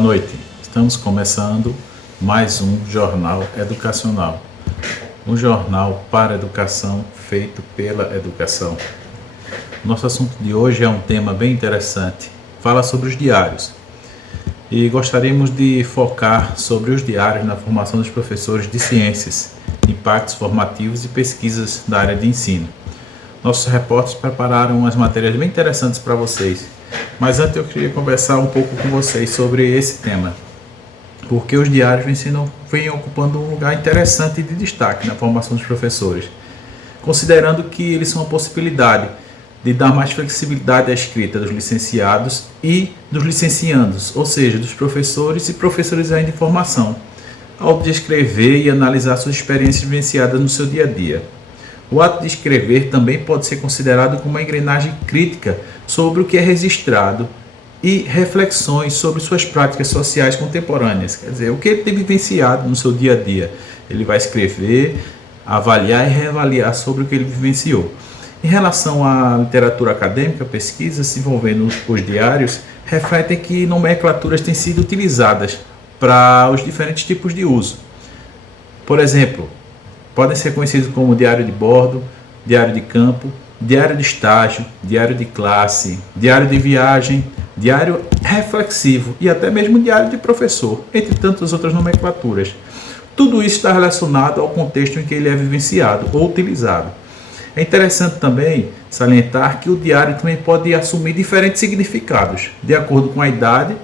noite. Estamos começando mais um Jornal Educacional. Um jornal para a educação, feito pela educação. Nosso assunto de hoje é um tema bem interessante. Fala sobre os diários. E gostaríamos de focar sobre os diários na formação dos professores de ciências, impactos formativos e pesquisas da área de ensino. Nossos repórteres prepararam umas matérias bem interessantes para vocês. Mas antes eu queria conversar um pouco com vocês sobre esse tema, porque os diários do ensino vêm ocupando um lugar interessante e de destaque na formação dos professores, considerando que eles são uma possibilidade de dar mais flexibilidade à escrita dos licenciados e dos licenciandos, ou seja, dos professores e professores ainda em formação, ao descrever e analisar suas experiências vivenciadas no seu dia a dia. O ato de escrever também pode ser considerado como uma engrenagem crítica sobre o que é registrado e reflexões sobre suas práticas sociais contemporâneas, quer dizer, o que ele tem vivenciado no seu dia a dia. Ele vai escrever, avaliar e reavaliar sobre o que ele vivenciou. Em relação à literatura acadêmica, pesquisas envolvendo os diários refletem que nomenclaturas têm sido utilizadas para os diferentes tipos de uso. Por exemplo, podem ser conhecidos como diário de bordo, diário de campo, diário de estágio, diário de classe, diário de viagem, diário reflexivo e até mesmo diário de professor, entre tantas outras nomenclaturas. Tudo isso está relacionado ao contexto em que ele é vivenciado ou utilizado. É interessante também salientar que o diário também pode assumir diferentes significados, de acordo com a idade,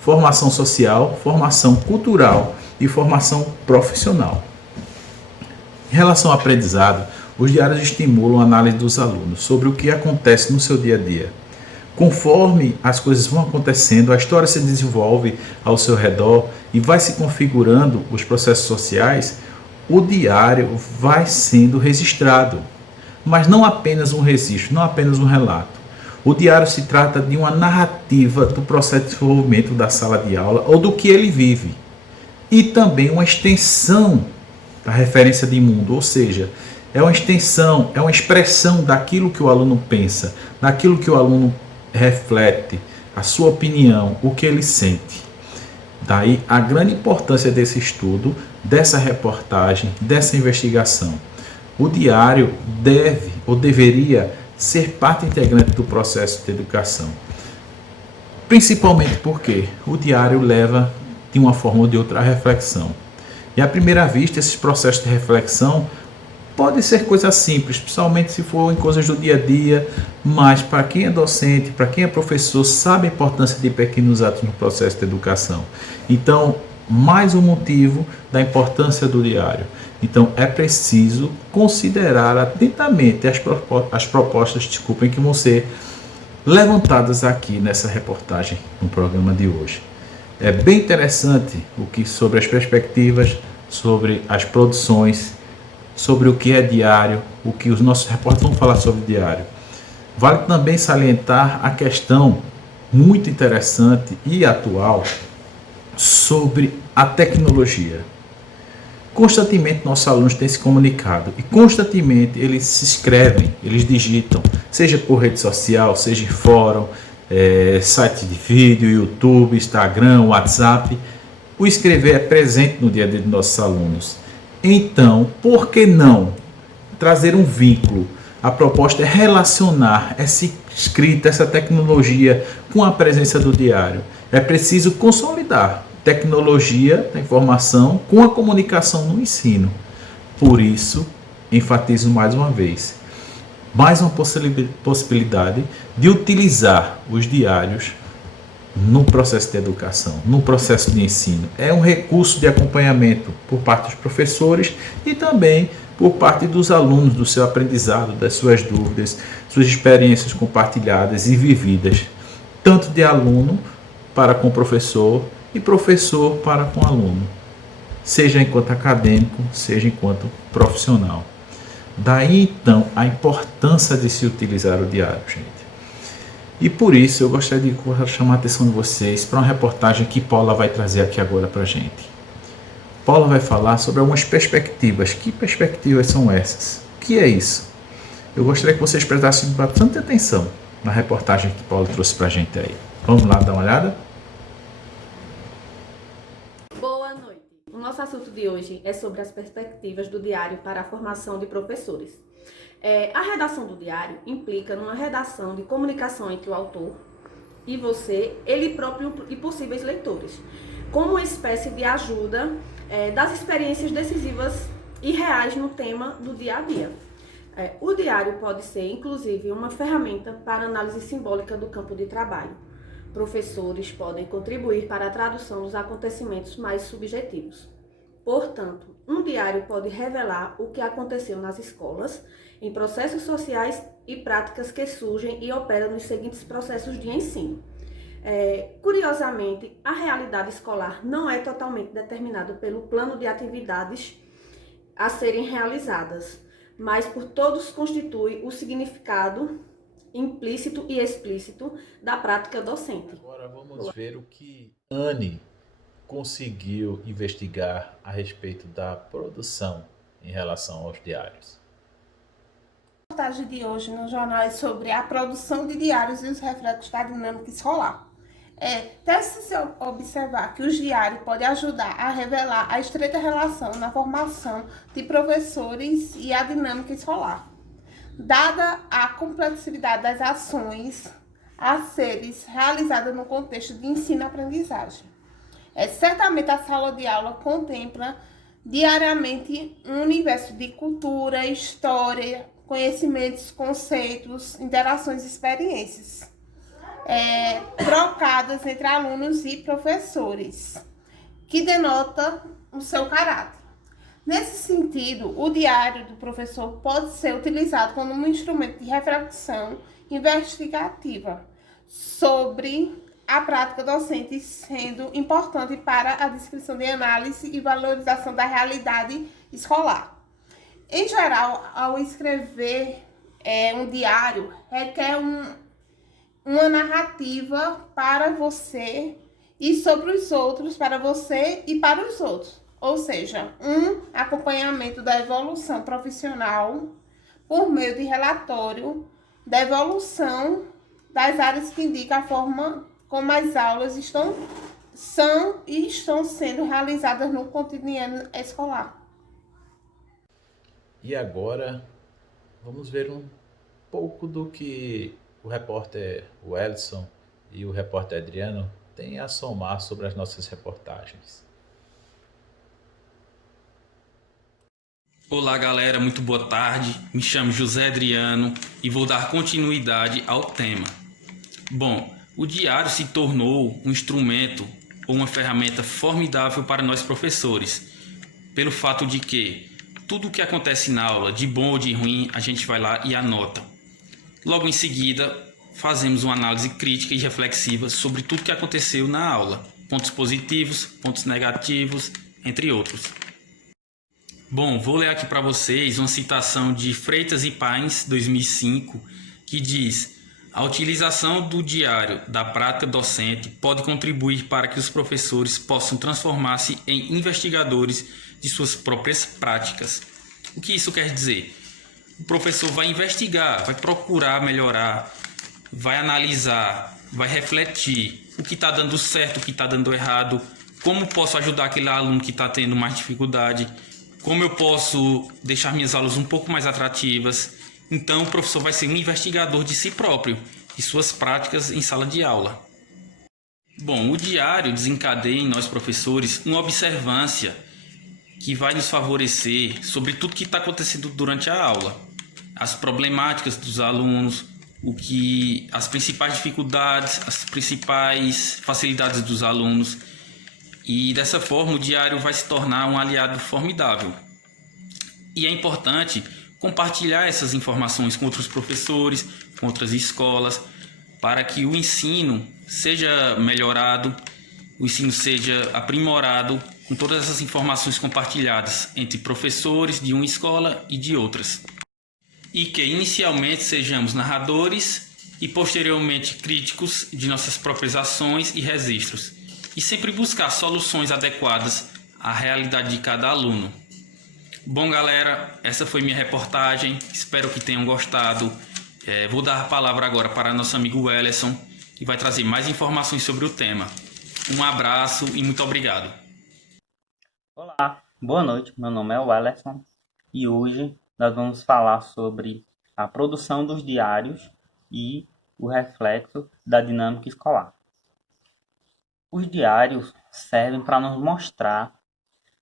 formação social, formação cultural e formação profissional. Em relação ao aprendizado, os diários estimulam a análise dos alunos sobre o que acontece no seu dia a dia. Conforme as coisas vão acontecendo, a história se desenvolve ao seu redor e vai se configurando os processos sociais, o diário vai sendo registrado. Mas não apenas um registro, não apenas um relato. O diário se trata de uma narrativa do processo de desenvolvimento da sala de aula ou do que ele vive. E também uma extensão da referência de mundo, ou seja, é uma extensão, é uma expressão daquilo que o aluno pensa, daquilo que o aluno reflete, a sua opinião, o que ele sente. Daí a grande importância desse estudo, dessa reportagem, dessa investigação. O diário deve ou deveria ser parte integrante do processo de educação. Principalmente porque o diário leva, de uma forma ou de outra, a reflexão. E à primeira vista, esses processos de reflexão podem ser coisas simples, principalmente se for em coisas do dia a dia, mas para quem é docente, para quem é professor, sabe a importância de pequenos atos no processo de educação. Então, mais um motivo da importância do diário. Então, é preciso considerar atentamente as propostas, que vão ser levantadas aqui nessa reportagem no programa de hoje. É bem interessante sobre as perspectivas, sobre as produções, sobre o que é diário, o que os nossos repórteres vão falar sobre diário. Vale também salientar a questão muito interessante e atual sobre a tecnologia. Constantemente nossos alunos têm se comunicado e constantemente eles se escrevem, eles digitam, seja por rede social, seja em fórum, site de vídeo, YouTube, Instagram, WhatsApp. O escrever é presente no dia a dia dos nossos alunos. Então, por que não trazer um vínculo? A proposta é relacionar essa escrita, essa tecnologia com a presença do diário. É preciso consolidar tecnologia da informação com a comunicação no ensino. Por isso, enfatizo mais uma vez, mais uma possibilidade de utilizar os diários no processo de educação, no processo de ensino. É um recurso de acompanhamento por parte dos professores e também por parte dos alunos, do seu aprendizado, das suas dúvidas, suas experiências compartilhadas e vividas, tanto de aluno para com professor e professor para com aluno, seja enquanto acadêmico, seja enquanto profissional. Daí então a importância de se utilizar o diário, gente. E por isso eu gostaria de chamar a atenção de vocês para uma reportagem que Paula vai trazer aqui agora para a gente. Paula vai falar sobre algumas perspectivas. Que perspectivas são essas? O que é isso? Eu gostaria que vocês prestassem bastante atenção na reportagem que Paula trouxe para a gente aí. Vamos lá dar uma olhada? nosso assunto de hoje é sobre as perspectivas do diário para a formação de professores. A redação do diário implica numa redação de comunicação entre o autor e você, ele próprio e possíveis leitores, como uma espécie de ajuda das experiências decisivas e reais no tema do dia a dia. O diário pode ser, inclusive, uma ferramenta para análise simbólica do campo de trabalho. Professores podem contribuir para a tradução dos acontecimentos mais subjetivos. Portanto, um diário pode revelar o que aconteceu nas escolas, em processos sociais e práticas que surgem e operam nos seguintes processos de ensino. Curiosamente, a realidade escolar não é totalmente determinada pelo plano de atividades a serem realizadas, mas por todos constitui o significado implícito e explícito da prática docente. Agora vamos ver o que Anne conseguiu investigar a respeito da produção em relação aos diários. A reportagem de hoje no jornal é sobre a produção de diários e os reflexos da dinâmica escolar. Deve-se observar que os diários podem ajudar a revelar a estreita relação na formação de professores e a dinâmica escolar. Dada a complexidade das ações a serem realizadas no contexto de ensino-aprendizagem. Certamente a sala de aula contempla diariamente um universo de cultura, história, conhecimentos, conceitos, interações e experiências trocadas entre alunos e professores, que denota o seu caráter. Nesse sentido, o diário do professor pode ser utilizado como um instrumento de reflexão investigativa sobre a prática docente, sendo importante para a descrição de análise e valorização da realidade escolar. Em geral, ao escrever um diário, requer uma narrativa para você e sobre os outros, para você e para os outros. Ou seja, um acompanhamento da evolução profissional por meio de relatório da evolução das áreas que indicam a forma como as aulas estão sendo realizadas no cotidiano escolar. E agora vamos ver um pouco do que o repórter Wellison e o repórter Adriano têm a somar sobre as nossas reportagens. Olá galera, muito boa tarde, me chamo José Adriano e vou dar continuidade ao tema. Bom, o diário se tornou um instrumento ou uma ferramenta formidável para nós professores, pelo fato de que tudo o que acontece na aula, de bom ou de ruim, a gente vai lá e anota. Logo em seguida, fazemos uma análise crítica e reflexiva sobre tudo que aconteceu na aula, pontos positivos, pontos negativos, entre outros. Bom, vou ler aqui para vocês uma citação de Freitas e Paes, 2005, que diz: a utilização do diário da prática docente pode contribuir para que os professores possam transformar-se em investigadores de suas próprias práticas. O que isso quer dizer? O professor vai investigar, vai procurar melhorar, vai analisar, vai refletir o que está dando certo, o que está dando errado, como posso ajudar aquele aluno que está tendo mais dificuldade, como eu posso deixar minhas aulas um pouco mais atrativas. Então o professor vai ser um investigador de si próprio e suas práticas em sala de aula. Bom, o diário desencadeia em nós professores uma observância que vai nos favorecer sobre tudo que está acontecendo durante a aula, as problemáticas dos alunos, as principais dificuldades, as principais facilidades dos alunos. E dessa forma o diário vai se tornar um aliado formidável. E é importante compartilhar essas informações com outros professores, com outras escolas, para que o ensino seja melhorado, o ensino seja aprimorado com todas essas informações compartilhadas entre professores de uma escola e de outras. E que inicialmente sejamos narradores e posteriormente críticos de nossas próprias ações e registros, e sempre buscar soluções adequadas à realidade de cada aluno. Bom galera, essa foi minha reportagem, espero que tenham gostado. Vou dar a palavra agora para nosso amigo Wellison, que vai trazer mais informações sobre o tema. Um abraço e muito obrigado. Olá, boa noite. Meu nome é Wellerson e hoje nós vamos falar sobre a produção dos diários e o reflexo da dinâmica escolar. Os diários servem para nos mostrar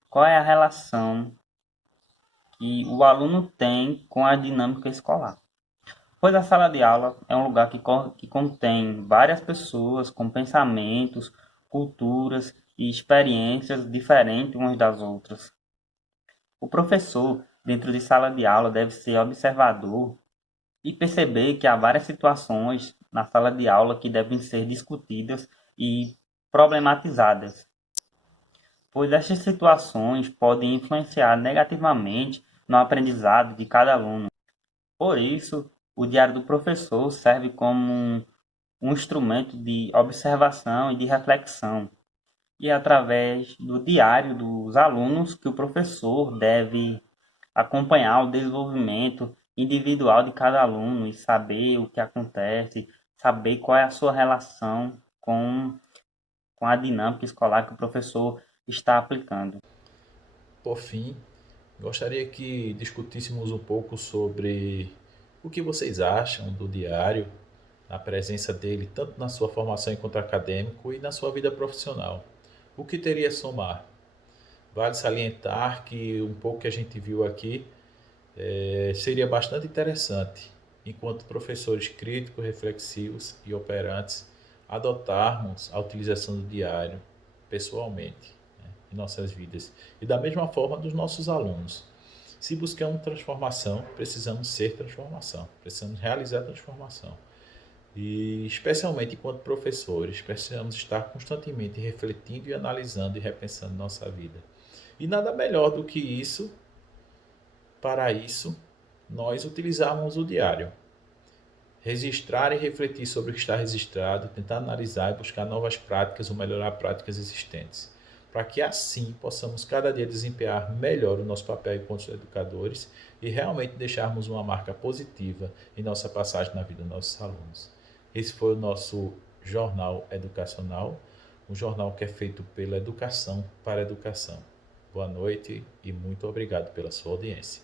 qual é a relação que o aluno tem com a dinâmica escolar. Pois a sala de aula é um lugar que contém várias pessoas com pensamentos, culturas e experiências diferentes umas das outras. O professor, dentro de sala de aula, deve ser observador e perceber que há várias situações na sala de aula que devem ser discutidas e problematizadas, pois estas situações podem influenciar negativamente no aprendizado de cada aluno. Por isso, o diário do professor serve como um instrumento de observação e de reflexão, e é através do diário dos alunos que o professor deve acompanhar o desenvolvimento individual de cada aluno e saber o que acontece, saber qual é a sua relação com a dinâmica escolar que o professor está aplicando. Por fim, gostaria que discutíssemos um pouco sobre o que vocês acham do diário, a presença dele tanto na sua formação enquanto acadêmico e na sua vida profissional. O que teria a somar? Vale salientar que um pouco que a gente viu aqui seria bastante interessante, enquanto professores críticos, reflexivos e operantes, adotarmos a utilização do diário pessoalmente, né, em nossas vidas. E da mesma forma dos nossos alunos. Se buscamos transformação, precisamos ser transformação, precisamos realizar transformação. E, especialmente enquanto professores, precisamos estar constantemente refletindo e analisando e repensando nossa vida. E nada melhor do que isso, para isso, nós utilizarmos o diário. Registrar e refletir sobre o que está registrado, tentar analisar e buscar novas práticas ou melhorar práticas existentes, para que assim possamos cada dia desempenhar melhor o nosso papel enquanto educadores e realmente deixarmos uma marca positiva em nossa passagem na vida dos nossos alunos. Esse foi o nosso jornal educacional, um jornal que é feito pela educação para a educação. Boa noite e muito obrigado pela sua audiência.